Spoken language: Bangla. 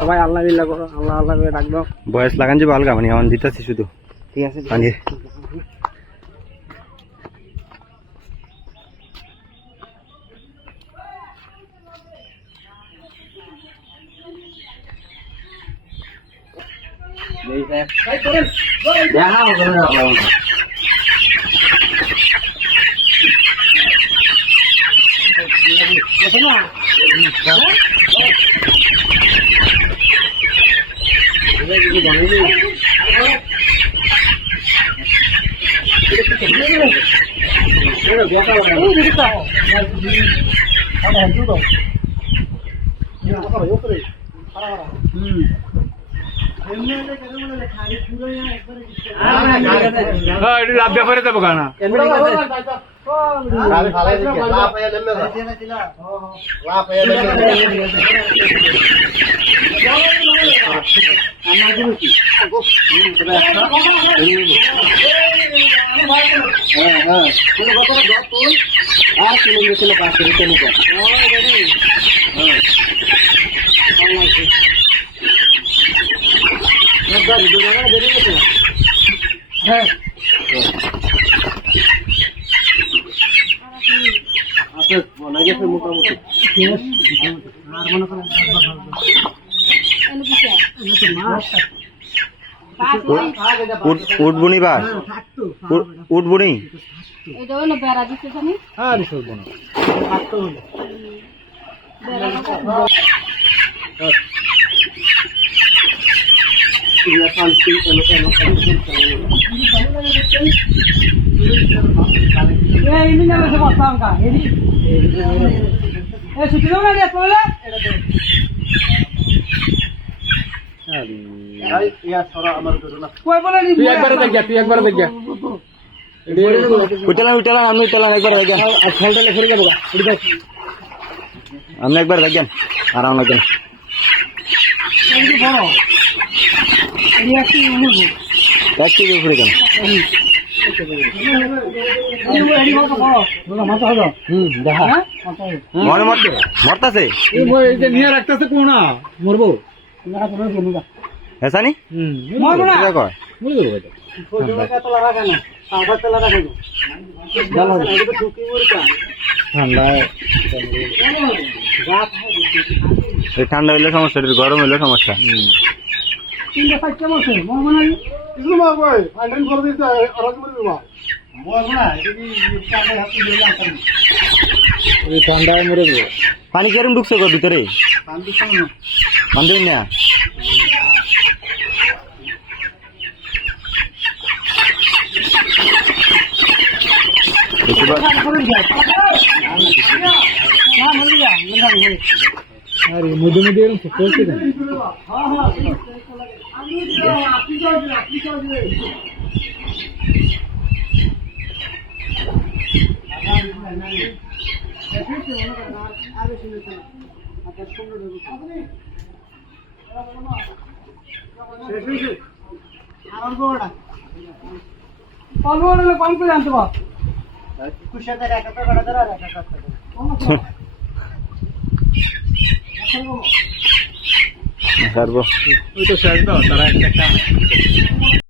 সবাই আল্লাহ বিল্লাহ করো, আল্লাহ আল্লাহ করে ডাকবো। বয়স লাগান যে বালগা মানে আমার দিতেছি শুধু, ঠিক আছে পানি লাভ ব্যাপারে যাবো কানা মোটামুটি উঠবুনি বার উঠবুনি উঠেলাম আমি উঠেলাম একবার দেখেন আপনি একবার দেখেন আরাম লাগেন কেন মনে মরতাছে নিয়ে রাখতেছে কোনা মরবো এসানি ঠান্ডা হইলে সমস্যা, গরম হইলে সমস্যা। পানি কেরম ঢুকছে গো ভিতরে? না মধ্যে মধ্যে এরকম চলছে কেন? কম করে আনতে পার ওই তো শেষ দাও তারা একটা